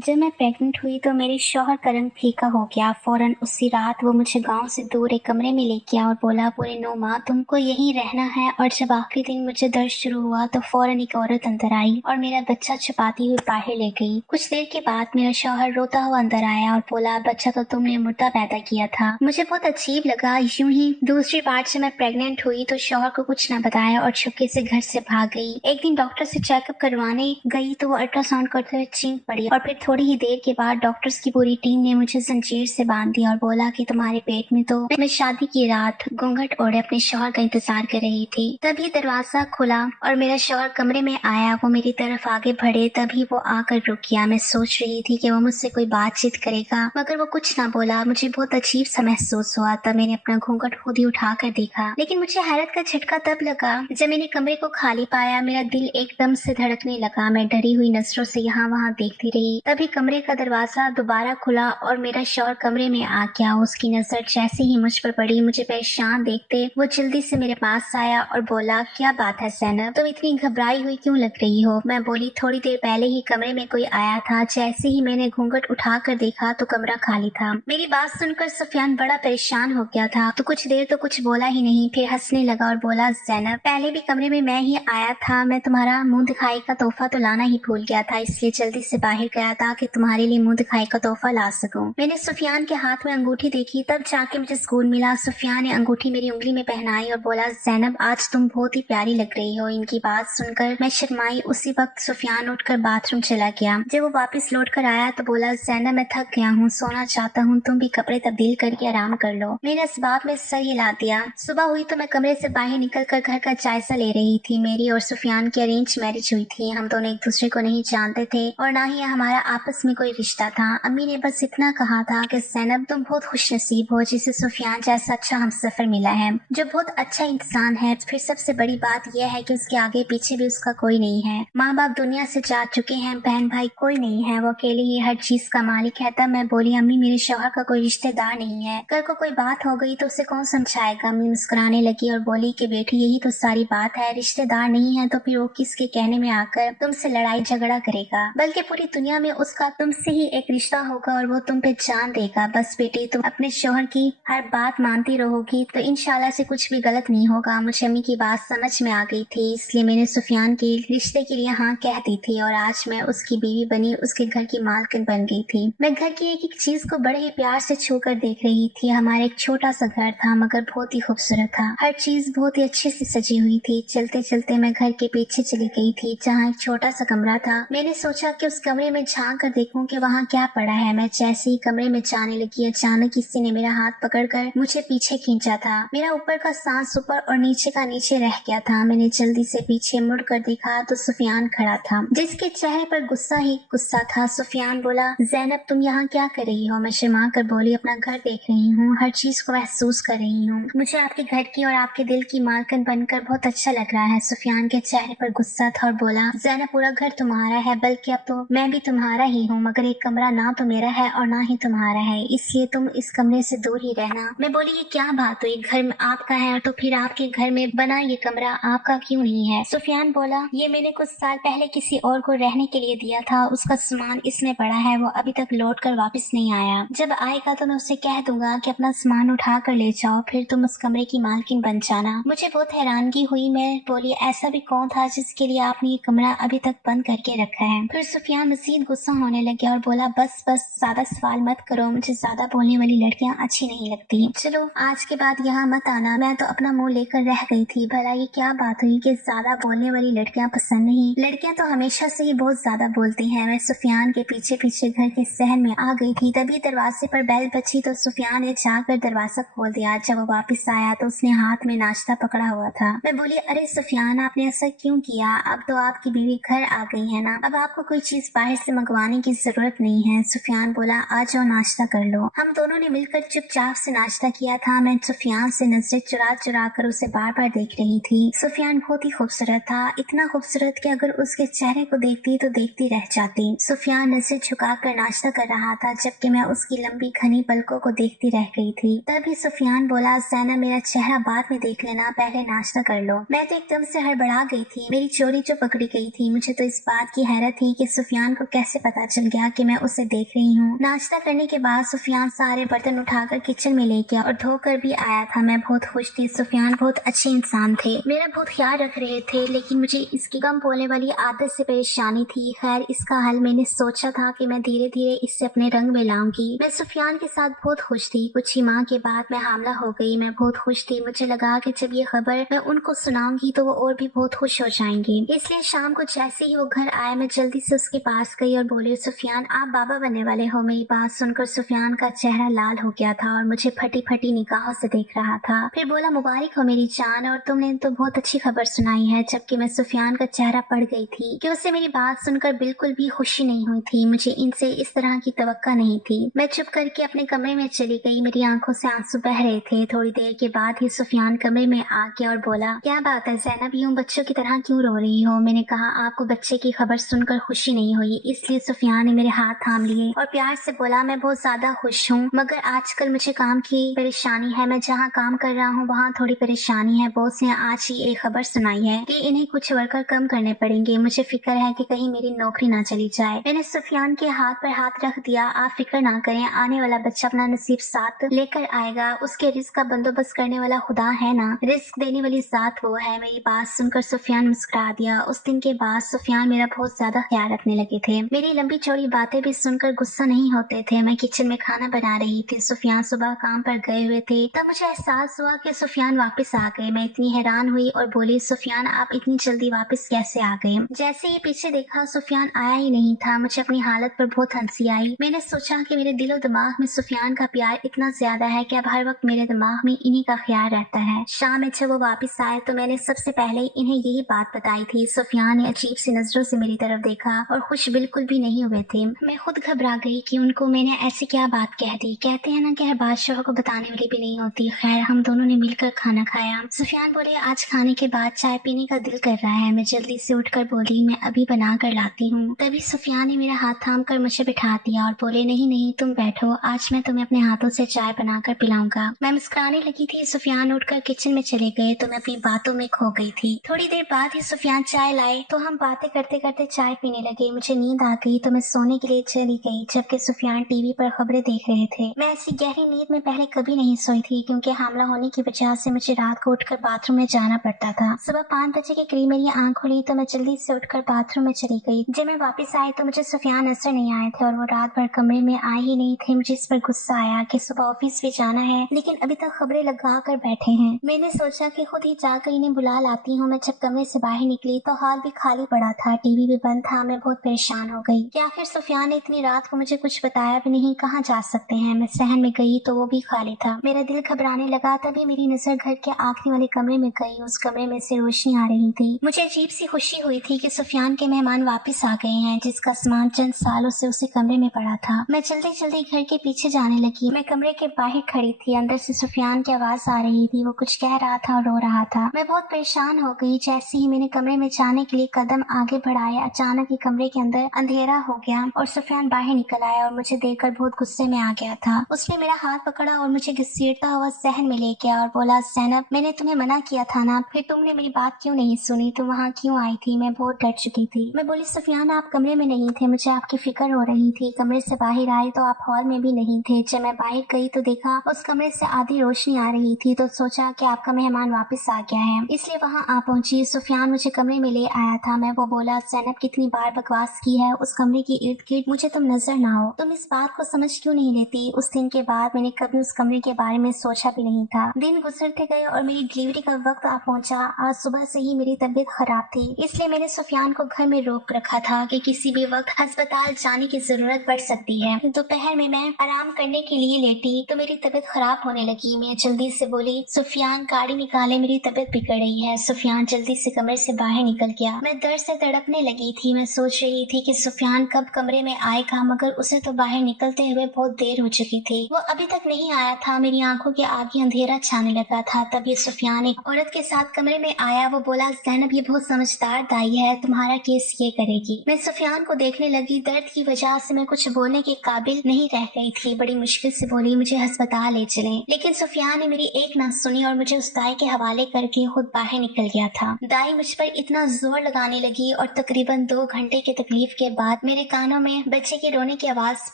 जब मैं प्रेग्नेंट हुई तो मेरे शौहर का रंग फीका हो गया। फौरन उसी रात वो मुझे गांव से दूर एक कमरे में लेके आया और बोला, पूरे 9 माह तुमको यहीं रहना है। और जब आखिरी दिन मुझे दर्द शुरू हुआ तो फौरन एक औरत अंदर आई और मेरा बच्चा छुपाती हुई बाहर ले गई। कुछ देर के बाद मेरा शौहर रोता हुआ अंदर आया और बोला, बच्चा तो तुमने मुर्दा पैदा किया था। मुझे बहुत अजीब लगा। यूं ही दूसरी बार जब मैं प्रेग्नेंट हुई तो शौहर को कुछ न बताया और छुपके से घर से भाग गई। एक दिन डॉक्टर से चेकअप करवाने गई तो वो अल्ट्रासाउंड करते हुए चीख पड़ी और फिर थोड़ी ही देर के बाद डॉक्टर्स की पूरी टीम ने मुझे जंजीर से बांध दिया और बोला कि तुम्हारे पेट में तो मैं शादी की रात घूंघट ओढ़े अपने शौहर का इंतजार कर रही थी। तभी दरवाजा खुला और मेरा शौहर कमरे में आया। वो मेरी तरफ आगे बढ़े, तभी वो आकर रुक गया। मैं सोच रही थी कि वो मुझसे कोई बातचीत करेगा, मगर वो कुछ ना बोला। मुझे बहुत अजीब सा महसूस हुआ। तब मैंने अपना घूंघट खुद ही उठा कर देखा, लेकिन मुझे हैरत का झटका तब लगा जब मैंने कमरे को खाली पाया। मेरा दिल एकदम से धड़कने लगा। मैं डरी हुई नजरों से यहाँ वहाँ देखती रही। तभी कमरे का दरवाजा दोबारा खुला और मेरा शौहर कमरे में आ गया। उसकी नजर जैसे ही मुझ पर पड़ी, मुझे परेशान देखते वो जल्दी से मेरे पास आया और बोला, क्या बात है ज़ैनब, तुम इतनी घबराई हुई क्यों लग रही हो? मैं बोली, थोड़ी देर पहले ही कमरे में कोई आया था। जैसे ही मैंने घूंघट उठा कर देखा तो कमरा खाली था। मेरी बात सुनकर सुफियान बड़ा परेशान हो गया था। तो कुछ देर तो कुछ बोला ही नहीं, फिर हंसने लगा और बोला, ज़ैनब, पहले भी कमरे में मैं ही आया था। मैं तुम्हारा मुंह दिखाई का तोहफा तो लाना ही भूल गया था, इसलिए जल्दी से बाहर गया था कि तुम्हारे लिए मुंह दिखाई का तोहफा ला सकूं। मैंने सुफियान के हाथ में अंगूठी देखी, तब जाके मुझे सुकून मिला। सुफियान ने अंगूठी मेरी उंगली में पहनाई और बोला, ज़ैनब, आज तुम बहुत ही प्यारी लग रही हो। इनकी बात सुनकर मैं शर्माई। उसी वक्त सुफियान उठकर बाथरूम चला गया। जब वो वापस लौट कर आया तो बोला, ज़ैनब, मैं थक गया हूँ, सोना चाहता हूँ, तुम भी कपड़े तब्दील करके आराम कर लो। मैंने इस बात में सर हिला दिया। सुबह हुई तो मैं कमरे से बाहर निकल कर घर का जायजा ले रही थी। मेरी और सुफियान की अरेंज मैरिज हुई थी। हम दोनों एक दूसरे को नहीं जानते थे और ना ही हमारा आपस में कोई रिश्ता था। अम्मी ने बस इतना कहा था कि ज़ैनब, तुम बहुत खुशनसीब हो जिसे सुफियान जैसा अच्छा हमसफर मिला है, जो बहुत अच्छा इंसान है। फिर सबसे बड़ी बात यह है कि उसके आगे पीछे भी उसका कोई नहीं है। माँ बाप दुनिया से जा चुके हैं, बहन भाई कोई नहीं है, वो अकेले ही हर चीज का मालिक है। तब मैं बोली, अम्मी, मेरे शौहर का कोई रिश्तेदार नहीं है, कल को कोई बात हो गई तो उसे कौन समझाएगा? अम्मी मुस्कुराने लगी और बोली कि बेटी, यही तो सारी बात है। रिश्तेदार नहीं है तो फिर वो किसके कहने में आकर तुमसे लड़ाई झगड़ा करेगा, बल्कि पूरी दुनिया में उसका तुमसे ही एक रिश्ता होगा और वो तुम पे जान देगा। बस बेटी, तुम अपने शौहर की हर बात मानती रहोगी तो इंशाल्लाह से कुछ भी गलत नहीं होगा। मुझे अम्मी की बात समझ में आ गई थी, इसलिए मैंने सुफियान के रिश्ते के लिए हाँ कह दी थी और आज मैं उसकी बीवी बनी, उसके घर की मालकिन बन गई थी। मैं घर की एक एक चीज को बड़े ही प्यार से छू कर देख रही थी। हमारा एक छोटा सा घर था, मगर बहुत ही खूबसूरत था। हर चीज बहुत ही अच्छे से सजी हुई थी। चलते चलते मैं घर के पीछे चली गई थी, जहाँ एक छोटा सा कमरा था। मैंने सोचा कि उस कमरे में झांक कर देखूं कि वहाँ क्या पड़ा है। मैं जैसे ही कमरे में जाने लगी, अचानक किसी ने मेरा हाथ पकड़कर मुझे पीछे खींचा था। मेरा ऊपर का सांस ऊपर और नीचे का नीचे रह गया था। मैंने जल्दी से पीछे मुड़ कर देखा तो सुफियान खड़ा था, जिसके चेहरे पर गुस्सा ही गुस्सा था। सुफियान बोला, ज़ैनब, तुम यहाँ क्या कर रही हो? मैं शर्मा कर बोली, अपना घर देख रही हूँ, हर चीज को महसूस कर रही हूँ। मुझे आपके घर की और आपके दिल की मालकिन बनकर बहुत अच्छा लग रहा है। सुफियान के चेहरे पर गुस्सा था और बोला, ज़ैनब, पूरा घर तुम्हारा है, बल्कि अब तो मैं भी तुम्हारा ही हूँ, मगर एक कमरा ना तो मेरा है और ना ही तुम्हारा है, इसलिए तुम इस कमरे से दूर ही रहना। मैं बोली, ये क्या बात हुई? घर में आपका है तो फिर आपके घर में बना ये कमरा आपका क्यों नहीं है? सुफियान बोला, ये मैंने कुछ साल पहले किसी और को रहने के लिए दिया था, उसका सामान इसमें पड़ा है, वो अभी तक लौट कर वापस नहीं आया। जब आएगा तो मैं उसे कह दूंगा कि अपना सामान उठा कर ले जाओ, फिर तुम उस कमरे की मालकिन बन जाना। मुझे बहुत हैरानगी हुई। मैं बोली, ऐसा भी कौन था जिसके लिए आपने ये कमरा अभी तक बंद करके रखा है? फिर सुफियान मजीद गुस्सा होने लग गया और बोला, बस बस, ज्यादा सवाल मत करो, मुझे ज्यादा बोलने वाली लड़कियां अच्छी नहीं लगती। चलो आज के बाद यहाँ मत आना। मैं तो अपना मुंह लेकर रह गई थी। भला ये क्या बात हुई कि ज्यादा बोलने वाली लड़कियां पसंद नहीं? लड़कियां तो हमेशा से ही बहुत ज्यादा बोलती हैं। मैं सुफियान के पीछे पीछे घर के सहन में आ गई थी। तभी दरवाजे पर बेल बची तो सुफियान ने जाकर दरवाजा खोल दिया। जब वो वापस आया तो उसने हाथ में नाश्ता पकड़ा हुआ था। मैं बोली, अरे सुफियान, आपने ऐसा क्यों किया? अब तो आपकी बीवी घर आ गई है ना, अब आपको कोई चीज बाहर से मंगवाने की जरूरत नहीं है। सुफियान बोला, आ जाओ नाश्ता कर लो। हम दोनों ने मिलकर चुपचाप से नाश्ता किया था। मैं सुफियान से नजरें चुरा चुरा कर उसे बार बार देख रही थी। सुफियान बहुत ही खूबसूरत था, इतना खूबसूरत कि अगर उसके चेहरे को देखती तो देखती रह जाती। सुफियान नजरें झुका कर नाश्ता कर रहा था, जबकि मैं उसकी लंबी घनी पलकों को देखती रह गई थी। तभी सुफियान बोला, ज़ैनब, मेरा चेहरा बाद में देख लेना, पहले नाश्ता कर लो। मैं तो एकदम से हड़बड़ा गई थी। मेरी चोरी जो पकड़ी गई थी। मुझे तो इस बात की हैरत थी कि सुफियान को कैसे पता चल गया कि मैं उसे देख रही हूँ। नाश्ता करने के बाद सुफियान सारे बर्तन उठाकर किचन में ले गया और धोकर भी आया था। मैं बहुत खुश थी। सुफियान बहुत अच्छे इंसान थे, मेरा बहुत ख्याल रख रहे थे, लेकिन मुझे इसकी कम बोलने वाली आदत से परेशानी थी। खैर, इसका हल मैंने सोचा था कि मैं धीरे धीरे इससे अपने रंग में लाऊंगी। मैं सुफियान के साथ बहुत खुश थी। कुछ ही माह के बाद मैं हामला हो गई। मैं बहुत खुश थी। मुझे लगा कि जब ये खबर मैं उनको सुनाऊंगी तो वो और भी बहुत खुश हो जाएंगे। इसलिए शाम को जैसे ही वो घर आए, मैं जल्दी से उसके पास गई और बोली, सुफियान, आप बाबा बनने वाले हो। मेरी बात सुनकर सुफियान का चेहरा लाल हो गया था और मुझे फटी फटी निगाहों से देख रहा था। फिर बोला, मुबारक हो मेरी जान, और तुमने तो बहुत अच्छी खबर सुनाई है। जबकि मैं सुफियान का चेहरा पड़ गई थी कि उसे मेरी बात सुनकर बिल्कुल भी खुशी नहीं हुई थी। मुझे इनसे इस तरह की तवक्का नहीं थी। मैं चुप करके अपने कमरे में चली गई। मेरी आंखों से आंसू बह रहे थे। थोड़ी देर के बाद ही सुफियान कमरे में आ गया और बोला, क्या बात है ज़ैनब, यूं बच्चों की तरह क्यों रो रही हो? मैंने कहा, आपको बच्चे की खबर सुनकर खुशी नहीं हुई? इसलिए सुफियान ने मेरे हाथ थाम लिए और प्यार से बोला, मैं बहुत ज्यादा खुश हूँ, मगर आजकल मुझे काम की परेशानी है। मैं जहाँ काम कर रहा हूँ वहाँ थोड़ी परेशानी है। बॉस ने आज ही एक खबर सुनाई है कि इन्हें कुछ वर्कर कम करने पड़ेंगे। मुझे फिक्र है कि कहीं मेरी नौकरी ना चली जाए। मैंने सुफियान के हाथ पर हाथ रख दिया। आप फिक्र ना करें, आने वाला बच्चा अपना नसीब साथ लेकर आएगा। उसके रिस्क का बंदोबस्त करने वाला खुदा है ना, रिस्क देने वाली जात वो है। मेरी बात सुनकर सुफियान मुस्कुरा दिया। उस दिन के बाद सुफियान मेरा बहुत ज्यादा ख्याल रखने लगे थे। मेरी लंबी चौड़ी बातें भी सुनकर गुस्सा नहीं होते थे। मैं किचन में खाना बना रही थी। सुफियान सुबह काम पर गए हुए थे। तब मुझे एहसास हुआ कि सुफियान वापस आ गए। मैं इतनी हैरान हुई और बोली, सुफियान, आप इतनी जल्दी वापस कैसे आ गए? जैसे ही पीछे देखा, सुफियान आया ही नहीं था। मुझे अपनी हालत पर बहुत हंसी आई। मैंने सोचा कि मेरे दिलो दिमाग में सुफियान का प्यार इतना ज्यादा है कि अब हर वक्त मेरे दिमाग में इन्हीं का ख्याल रहता है। शाम में जब वो वापस आए तो मैंने सबसे पहले इन्हें यही बात बताई थी। सुफियान ने अजीब सी नजरों से मेरी तरफ देखा और खुश बिल्कुल भी नहीं हुए थे। मैं खुद घबरा गई कि उनको मैंने ऐसी क्या बात कह दी। कहते हैं ना कि हर बात शोहर को बताने वाली भी नहीं होती। खैर, हम दोनों ने मिलकर खाना खाया। सुफियान बोले, आज खाने के बाद चाय पीने का दिल कर रहा है। मैं जल्दी से उठकर बोली, मैं अभी बना कर लाती हूँ। तभी सुफियान ने मेरा हाथ थाम कर मुझे बिठा दिया और बोले, नहीं नहीं, तुम बैठो, आज मैं तुम्हें अपने हाथों से चाय बनाकर पिलाऊंगा। मैं मुस्कुराने लगी थी। सुफियान उठकर किचन में चले गए तो मैं अपनी बातों में खो गई थी। थोड़ी देर बाद ही सुफियान चाय लाए तो हम बातें करते करते चाय पीने लगे। मुझे नींद आ गई तो मैं सोने के लिए चली गई, जबकि सुफियान टीवी पर खबरें देख रहे थे। मैं ऐसी गहरी नींद में पहले कभी नहीं सोई थी, क्योंकि हामला होने की वजह से मुझे रात को उठकर बाथरूम में जाना पड़ता था। सुबह 5 बजे के करीब मेरी आंख खुली तो मैं जल्दी से उठकर बाथरूम में चली गई। जब मैं वापस आई तो मुझे सुफियान नजर नहीं आए थे और वो रात भर कमरे में आए ही नहीं थे। मुझे इस पर गुस्सा आया कि सुबह ऑफिस भी जाना है लेकिन अभी तक खबरें लगा कर बैठे हैं। मैंने सोचा कि खुद ही जाकर इन्हें बुला लाती हूँ। मैं जब कमरे से बाहर निकली तो हॉल भी खाली पड़ा था, टीवी भी बंद था। मैं बहुत परेशान हो गई कि आखिर सुफियान ने इतनी रात को मुझे कुछ बताया भी नहीं, कहाँ जा सकते हैं। मैं सहन में गई तो वो भी खाली था। मेरा दिल घबराने लगा। तभी मेरी नजर घर के आखिरी वाले कमरे में गई। उस कमरे में से रोशनी आ रही थी। मुझे अजीब सी खुशी हुई थी कि सुफियान के मेहमान वापस आ गए हैं, जिसका सामान चंद सालों से उसी कमरे में पड़ा था। मैं जल्दी जल्दी घर के पीछे जाने लगी। मैं कमरे के बाहर खड़ी थी। अंदर से सुफियान की आवाज आ रही थी। वो कुछ कह रहा था और रो रहा था। मैं बहुत परेशान हो गई। जैसे ही मैंने कमरे में जाने के लिए कदम आगे बढ़ाया, अचानक ही कमरे के अंदर अंधेरा हो गया और सुफियान बाहर निकल आया और मुझे देखकर बहुत गुस्से में आ गया था। उसने मेरा हाथ पकड़ा और मुझे घसीटता हुआ सहन में ले गया और बोला, ज़ैनब, मैंने तुम्हें मना किया था ना, फिर तुमने मेरी बात क्यों नहीं सुनी? तुम वहाँ क्यों आई थी? मैं बहुत डर चुकी थी। मैं बोली, सुफियान, आप कमरे में नहीं थे, मुझे आपकी फिक्र हो रही थी। कमरे से बाहर आई तो आप हॉल में भी नहीं थे। जब मैं बाहर गई तो देखा उस कमरे से आधी रोशनी आ रही थी, तो सोचा कि आपका मेहमान वापस आ गया है, इसलिए वहाँ आ पहुंची। सुफियान मुझे कमरे में ले आया था। मैं वो बोला, ज़ैनब, कितनी बार बकवास की है, उस कमरे के इर्द गिर्द मुझे तुम नजर ना हो, तुम इस बात को समझ क्यों नहीं लेती? उस दिन के बाद मैंने कभी उस कमरे के बारे में सोचा भी नहीं था। दिन गुजरते गए और मेरी डिलीवरी का वक्त आ पहुंचा। आज सुबह से ही मेरी तबीयत खराब थी, इसलिए मैंने सुफियान को घर में रोक रखा था कि किसी भी वक्त अस्पताल जाने की जरूरत पड़ सकती है। दोपहर में मैं आराम करने के लिए लेटी तो मेरी तबीयत खराब होने लगी। मैं जल्दी से बोली, सुफियान, गाड़ी निकाले, मेरी तबीयत बिगड़ रही है। सुफियान जल्दी से कमरे से बाहर निकल गया। मैं दर्द से तड़पने लगी थी। मैं सोच रही थी कि सुफियान कब कमरे में आएगा, मगर उसे तो बाहर निकलते हुए बहुत देर हो चुकी थी। वो अभी तक नहीं आया था। मेरी आंखों के आगे अंधेरा छाने लगा था। तब ये सुफियान एक औरत के साथ कमरे में आया। वो बोला, ज़ैनब, ये बहुत समझदार दाई है, तुम्हारा केस ये करेगी। मैं सुफियान को देखने लगी। दर्द की वजह से मैं कुछ बोलने के काबिल नहीं रह गई थी। बड़ी मुश्किल से बोली, मुझे अस्पताल ले चले। लेकिन सुफियान ने मेरी एक ना सुनी और मुझे उस दाई के हवाले करके खुद बाहर निकल गया था। दाई मुझ पर इतना जोर लगाने लगी और तकरीबन 2 घंटे की तकलीफ के बाद मेरे कानों में बच्चे के रोने की आवाज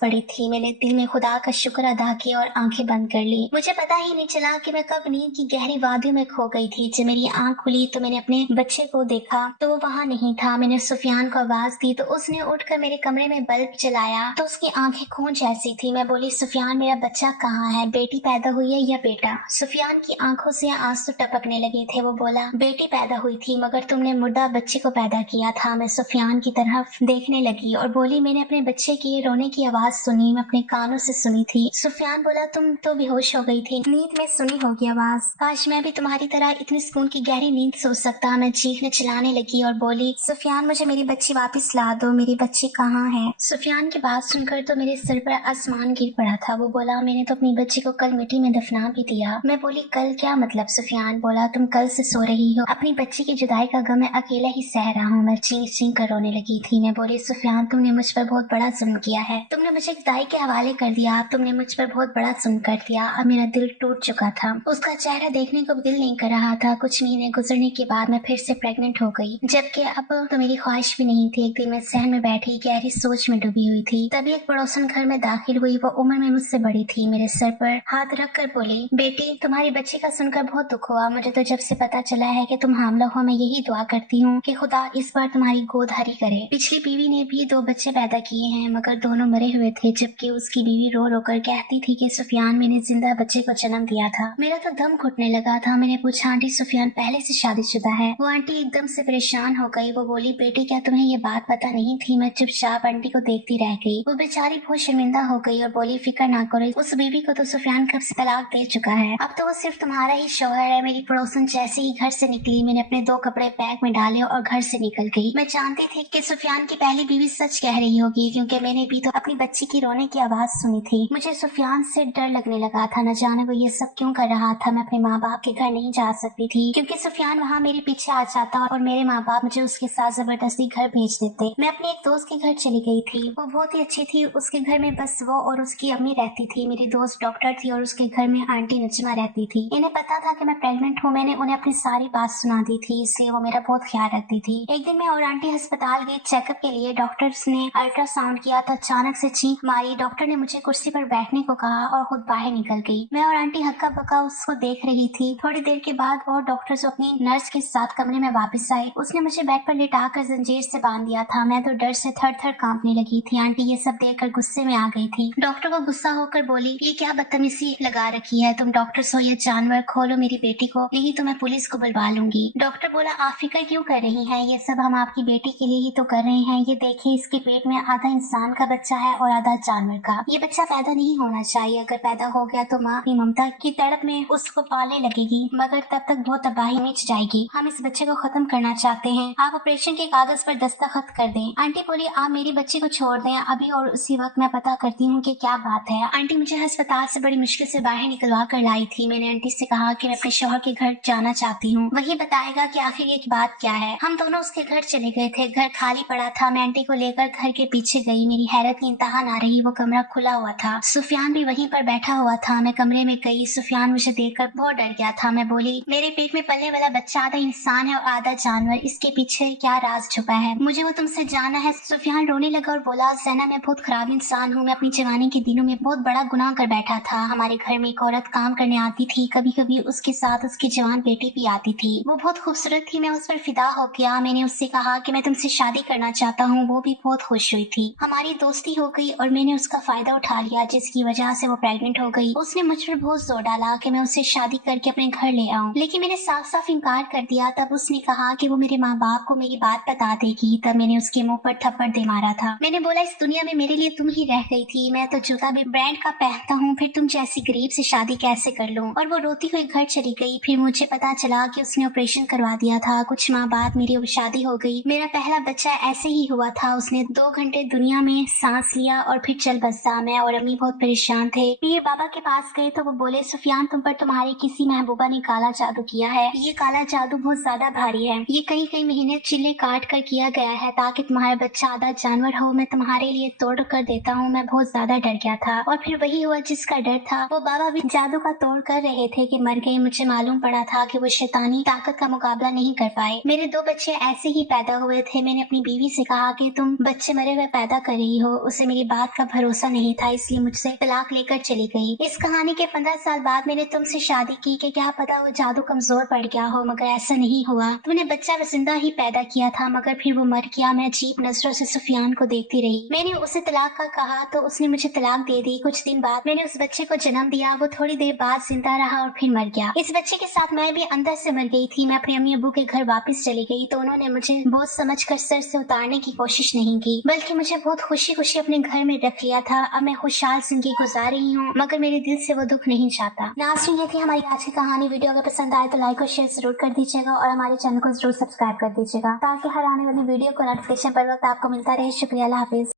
पड़ी थी। मैंने दिल में खुदा का शुक्र अदा किया और आंखें बंद कर ली। मुझे पता ही नहीं चला कि मैं कब नींद की गहरी वादियों में खो गई थी। जब मेरी आंख खुली तो मैंने अपने बच्चे को देखा तो वो वहाँ नहीं था। मैंने सुफियान को आवाज दी तो उसने उठकर मेरे कमरे में बल्ब जलाया तो उसकी आंखें खून जैसी थी। मैं बोली, सुफियान मेरा बच्चा कहाँ है? बेटी पैदा हुई है या बेटा? सुफियान की आंखों से आंसू टपकने लगे थे। वो बोला, बेटी पैदा हुई थी मगर तुमने मुर्दा बच्चे को पैदा किया था। मैं सुफियान की तरफ देखने लगी और बोली, मैंने अपने बच्चे की रोने की आवाज सुनी, मैं अपने कानों से सुनी थी। सुफियान बोला, तुम तो बेहोश हो गई थी, नींद में सुनी होगी आवाज। काश मैं भी तुम्हारी तरह इतनी सुकून की गहरी नींद सो सकता। मैं चीखने चिल्लाने लगी और बोली, सुफियान मुझे मेरी बच्ची वापस ला दो, मेरी बच्ची कहाँ है? सुफियान की बात सुनकर तो मेरे सिर पर आसमान गिर पड़ा था। वो बोला, मैंने तो अपनी बच्ची को कल मिट्टी में दफना भी दिया। मैं बोली, कल क्या मतलब? सुफियान बोला, तुम कल से सो रही हो, अपनी बच्ची की जुदाई का गम मैं अकेला ही सह रहा हूँ। मैं चीख चीख कर रोने लगी थी। मैं बोली, सुफियान तुमने मुझ पर बहुत बड़ा जुल्म किया है, तुमने मुझे खुदाई के हवाले कर दिया, तुमने मुझ पर बहुत बड़ा जुल्म कर दिया। अब मेरा दिल टूट चुका था, उसका चेहरा देखने को भी दिल नहीं कर रहा था। कुछ महीने गुजरने के बाद मैं फिर से प्रेग्नेंट हो गई, जबकि अब तो मेरी ख्वाहिश भी नहीं थी। एक दिन मैं सहन में बैठी गहरी सोच में डूबी हुई थी, तभी एक पड़ोसन घर में दाखिल हुई। वो उम्र में मुझसे बड़ी थी। मेरे सर पर हाथ रख कर बोली, बेटी तुम्हारी बच्ची का सुनकर बहुत दुख हुआ। मुझे तो जब से पता चला है कि तुम हामला हो, मैं यही दुआ करती हूँ कि खुदा इस बार तुम्हारी गोद हरी करे। पिछली बीवी ने भी 2 बच्चे पैदा किए हैं मगर दोनों मरे हुए थे, जबकि उसकी बीवी रो रो कर कहती थी कि सुफियान मैंने जिंदा बच्चे को जन्म दिया था। मेरा तो दम घुटने लगा था। मैंने पूछा, आंटी सुफियान पहले से शादीशुदा है? वो आंटी एकदम से परेशान हो गई। वो बोली, बेटी क्या तुम्हें ये बात पता नहीं थी? मैं चुपचाप आंटी को देखती रह गई। वो बेचारी बहुत शर्मिंदा हो गई और बोली, फिक्र ना करो, उस बीवी को तो सुफियान कब से तलाक दे चुका है, अब तो वो सिर्फ तुम्हारा ही शौहर है। मेरी पड़ोसन जैसे ही घर से निकली, मैंने अपने 2 कपड़े बैग में डाले और घर से निकल गई। मैं जानती थी कि सुफियान की पहली बीवी सच कह रही होगी, क्योंकि मैंने भी तो अपनी बच्ची की रोने की आवाज सुनी थी। मुझे सुफियान से डर लगने लगा था, न जाने वो ये सब क्यों कर रहा था। मैं अपने माँ बाप के घर नहीं जा सकती थी क्योंकि सुफियान वहाँ मेरे पीछे आ जाता और मेरे माँ बाप मुझे उसके साथ जबरदस्ती घर भेज देते। मैं अपने एक दोस्त के घर चली गई थी। वो बहुत ही अच्छी थी। उसके घर में बस वो और उसकी अम्मी रहती थी। मेरी दोस्त डॉक्टर थी और उसके घर में आंटी नजमा रहती थी। इन्हें पता था कि मैं प्रेग्नेंट हूँ। मैंने उन्हें अपनी सारी बात सुना दी थी, इसलिए वो मेरा बहुत ख्याल रखती थी। एक दिन मैं और आंटी अस्पताल गई चेकअप के लिए। डॉक्टर्स ने अल्ट्रासाउंड किया तो अचानक से चीख मारी। डॉक्टर ने मुझे कुर्सी पर बैठने को कहा और खुद बाहर निकल गई। मैं और आंटी हक्का बक्का उसको देख रही थी। थोड़ी देर के बाद और डॉक्टर्स अपनी नर्स के साथ कमरे में वापस आए। उसने मुझे बेड पर लिटाकर जंजीर से बांध दिया था। मैं तो डर से थर थर कांपने लगी थी। आंटी ये सब देखकर गुस्से में आ गई थी। डॉक्टर को गुस्सा होकर बोली, ये क्या बदतमीजी लगा रखी है? तुम डॉक्टर हो या जानवर, खोलो मेरी बेटी को, नहीं तो मैं पुलिस को बुलवा लूंगी। डॉक्टर बोला, आप फिक्र क्यों कर रही हैं? ये सब हम आपकी बेटी के लिए ही तो कर रहे हैं। ये देखिए, इसके पेट में आधा इंसान का बच्चा है और आधा जानवर का। ये बच्चा पैदा नहीं होना चाहिए। अगर पैदा हो गया तो माँ अपनी ममता की तड़प में उसको पालने लगेगी, मगर तब तक बहुत तबाही मच जाएगी। हम इस बच्चे को खत्म करना चाहते हैं। आप ऑपरेशन के कागज पर दस्तखत कर दें। आंटी बोली, आप मेरी बच्ची को छोड़ दें अभी और उसी वक्त मैं पता करती हूँ कि क्या बात है। आंटी मुझे अस्पताल से बड़ी मुश्किल से बाहर निकलवा कर लाई थी। मैंने आंटी से कहा कि मैं अपने शौहर के घर जाना चाहती हूँ, वही बताएगा कि आखिर ये बात क्या है। हम दोनों उसके घर चले गए थे। घर खाली पड़ा था। मैं आंटी को लेकर घर के पीछे गई। मेरी हैरत की इंतहा ना रही। वो कमरा खुला हुआ था। सुफियान भी वहीं पर बैठा हुआ था। मैं कमरे में गई। सुफियान मुझे देखकर बहुत डर गया था। मैं बोली, मेरे पेट में पलने वाला बच्चा आधा इंसान है और आधा जानवर, इसके पीछे क्या राज छुपा है? मुझे वो तुमसे जानना है। सुफियान रोने लगा और बोला, ज़ैना मैं बहुत खराब इंसान हूँ। मैं अपनी जवानी के दिनों में बहुत बड़ा गुनाह कर बैठा था। हमारे घर में एक औरत काम करने आती थी। कभी कभी उसके साथ उसकी जवान बेटी भी आती थी। वो बहुत खूबसूरत थी। मैं उस पर फिदा हो गया। मैंने उससे कहा कि मैं तुमसे शादी करना चाहता हूँ। वो भी बहुत खुश हुई थी। हमारी दोस्ती हो गई और मैंने उसका फायदा उठा लिया, जिसकी वजह से वो प्रेग्नेंट हो गई। उसने मुझ पर बहुत जोर डाला कि मैं उससे शादी करके अपने घर ले आऊँ, लेकिन मैंने साफ साफ इनकार कर दिया। तब उसने कहा कि वो मेरे माँ बाप को मेरी बात बता देगी। तब मैंने उसके मुंह पर थप्पड़ दे मारा था। मैंने बोला, इस दुनिया में मेरे लिए तुम ही रह गई थी। मैं तो जूता भी ब्रांड का पहनता हूँ, फिर तुम जैसी गरीब से शादी कैसे कर लूँ? और वो रोती हुई घर चली गई। फिर मुझे पता चला कि उसने ऑपरेशन करवा दिया था। कुछ माह बाद मेरी शादी हो गई। मेरा पहला बच्चा ऐसे ही हुआ था। उसने 2 घंटे दुनिया में सांस लिया और फिर चल बसा। मैं और अम्मी बहुत परेशान थे। पीर बाबा के पास गए तो वो बोले, सुफियान तुम पर तुम्हारी किसी महबूबा ने काला जादू किया है। ये काला जादू बहुत ज्यादा भारी है। ये कई महीने चिल्ले काट कर किया गया है ताकि तुम्हारा बच्चा आधा जानवर हो। मैं तुम्हारे लिए तोड़ कर देता हूँ। मैं बहुत ज्यादा डर गया था और फिर वही हुआ जिसका डर था। वो बाबा भी जादू का तोड़ कर रहे थे कि मर गए। मुझे मालूम पड़ा था कि वो शैतानी ताकत का मुकाबला नहीं कर पाए। मेरे 2 बच्चे ऐसे ही पैदा हुए थे। मैंने अपनी बीवी से कहा कि तुम तुम बच्चे मरे हुए पैदा कर रही हो। उसे मेरी बात का भरोसा नहीं था, इसलिए मुझसे तलाक लेकर चली गई। इस कहानी के 15 साल बाद मैंने तुमसे शादी की कि क्या पता वो जादू कमजोर पड़ गया हो, मगर ऐसा नहीं हुआ। तुमने बच्चा जिंदा ही पैदा किया था, मगर फिर वो मर गया। मैं अजीब नजरों से सुफियान को देखती रही। मैंने उसे तलाक का कहा तो उसने मुझे तलाक दे दी। कुछ दिन बाद मैंने उस बच्चे को जन्म दिया। वो थोड़ी देर बाद जिंदा रहा और फिर मर गया। इस बच्चे के साथ मैं भी अंदर से मर गई थी। मैं अपने अम्मी अब्बू के घर वापस चली गई तो उन्होंने मुझे बोझ समझकर सर से उतारने की कोशिश नहीं की, बल्कि मुझे बहुत खुशी खुशी अपने घर में रख लिया था। अब मैं खुशहाल जिंदगी गुजार रही हूँ, मगर मेरे दिल से वो दुख नहीं चाहता। नाज़रीन, ये थी हमारी आज की कहानी। वीडियो अगर पसंद आए तो लाइक और शेयर जरूर कर दीजिएगा और हमारे चैनल को जरूर सब्सक्राइब कर दीजिएगा ताकि हर आने वाली वीडियो को नोटिफिकेशन पर वक्त आपको मिलता रहे। शुक्रिया, अल्लाह हाफिज।